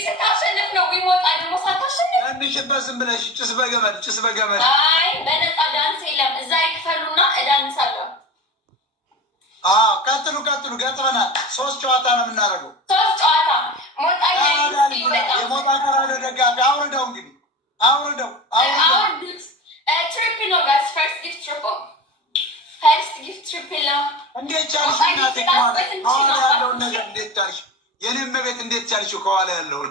ስታሸንፍ ነው ዊሞጣ ደግሞ ሳታሸንፍ ያንሽበት ዝም ብለሽ ጭስ በገመድ አይ በነፃ ዳንስ የለም። እዛ ይክፈሉና እዳንሳለሁ። ቀጥሉ ገጥመናል። 3 ጨዋታ ነው የምናደርገው። 3 ጨዋታ ሞጣ የሞጣ ተራዶ ደጋፊ አውርደው እንግዲህ አውርዱት። ትሪፕል ነው ጋይስ። ፈርስት ጊፍት ትሪፕል ነው። እንዴት ቻልሽ? እናቴ ከኋላ ያለውን ነገር እንዴት ቻልሽ? የኔም ቤት እንዴት ቻልሽው? ከኋላ ያለውን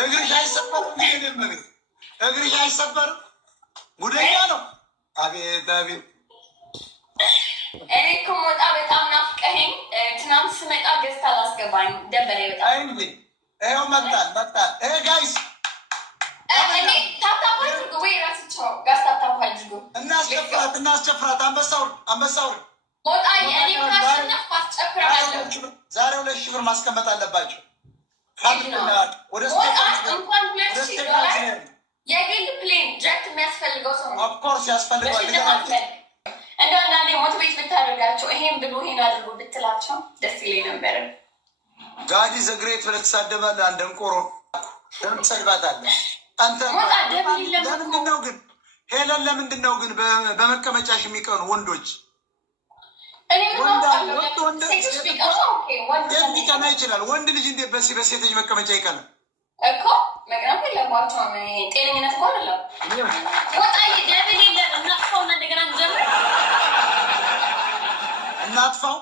እግርሽ አይሰበርም? የኔም ቤት እግርሽ አይሰበርም? ጉደኛ ነው። አቤት እኔ እኮ ሞጣ በጣም ናፍቀኸኝ። ትናንት ስመጣ ገዝታ አላስገባኝ ደበረኝ በጣም። አይ እንዴ ይኸው መጣል ጋይስ እናስጨፍራት። አንበሳው ዛሬ 2,000 ብር ማስቀመጥ አለባቸው። የግል ፕሌን ጀት የሚያስፈልገው ሰው ነው። ኦፍኮርስ ያስፈልገዋል። እንደ አንዳንዴ ሞቲቬት ብታደርጋቸው ይሄን ብሎ ይሄን አድርጎ ብትላቸው ደስ ይለኝ ነበር። ጋዲ ዘግሬት ብለህ ትሳደባለህ። አንድ እንቆሮ ለምን ትሰድባታለህ? አንተ ለምንድን ነው ግን ሄለን፣ ለምንድን ነው ግን በመቀመጫሽ የሚቀኑ ወንዶች? ሊቀና ይችላል። ወንድ ልጅ እንዴት በሴት ልጅ መቀመጫ ይቀናል እኮ? መቅናት የለባቸውም። ጤነኝነት እኮ አይደለም። ወጣ ደብል የለን። እናጥፋውና እንደገና እንጀምር። እናጥፋው።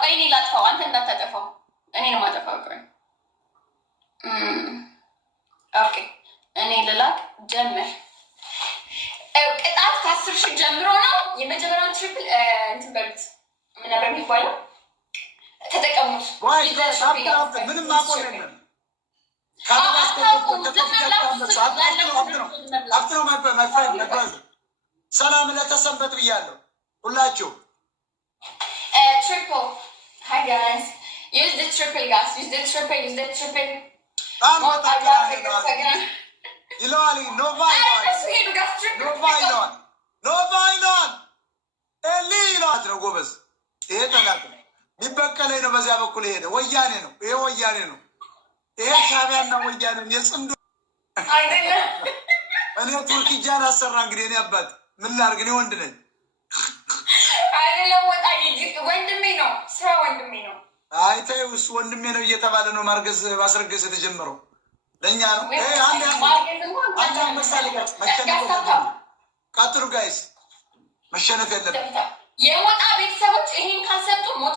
ቆይ እኔ ላጥፋው፣ አንተ እንዳታጠፋው። እኔ ነው የማጠፋው። ኦኬ እኔ ልላክ። ጀምር። ቅጣት 10,000 ጀምሮ ነው። የመጀመሪያውን ትሪፕል እንትን በሉት። ምን ነበር የሚባለው? ተጠቀሙት። ምንም አቆም የለም። ሰላም ለተሰንበት ብያለሁ ሁላችሁ። ትሪፕል ሃይ ጋይስ ዩዝ ዘ ትሪፕል ጋይስ ዩዝ ዘ ትሪፕል ይለዋል። ኖቫ ይለዋል። ኤሊ ይለዋል ነው ጎበዝ። ይሄ ጠላት ነው። ሊበቀለኝ ነው። በዚያ በኩል ሄደ። ወያኔ ነው። ይሄ ወያኔ ነው። ይሄ ሻቢያና ወያኔ የጽምዱ አይደለም። እኔ ቱርክ ጃን አሰራ። እንግዲህ እኔ አባት ምን ላድርግ? እኔ ወንድ ነኝ አይደለም። ወጣ ወንድሜ ነው። ስራ ወንድሜ ነው። አይ ተይው፣ እሱ ወንድሜ ነው እየተባለ ነው ማስረገዝ የተጀመረው። ለእኛ ነው። ቀጥሉ ጋይስ፣ መሸነፍ የለብንም። የሞጣ ቤተሰቦች ይሄን ካልሰጡ